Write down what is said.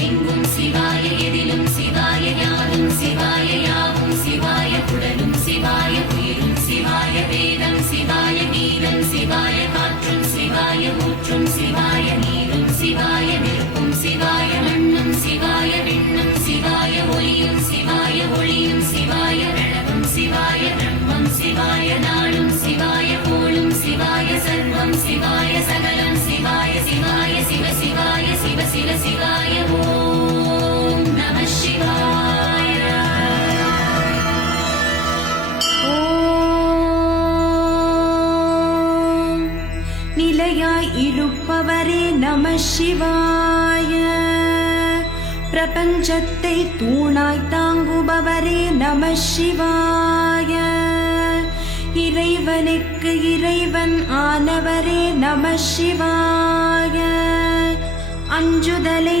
எங்கும் சிவாய எதிலும் சிவாய யாரும் சிவாய யாவும் சிவாய உடலும் சிவாய உயிரும் சிவாய வேதம் சிவாய கீதம் சிவாய காற்றும் சிவாய ஊற்றும் சிவாய நீரும் சிவாய நெருப்பும் சிவாய மண்ணும் சிவாய விண்ணும் சிவாய ஒலியும் சிவாய ஒளியும் சிவாய வெளவும் சிவாய பிரம்மம் சிவாய நாளும் சிவாய கோளும் சிவாய சர்வம் சிவாய சகலம் சிவாய சிவாய சிவ சிவாய சிவ சிவ சிவாய ஓம் நம சிவாய. ஓம் நிலையாய் இருப்பவரே நம சிவாய. பிரபஞ்சத்தை தூணாய் தாங்குபவரே நம சிவாய. இறைவனுக்கு இறைவன் ஆனவரே நம சிவாய. அஞ்சுதலை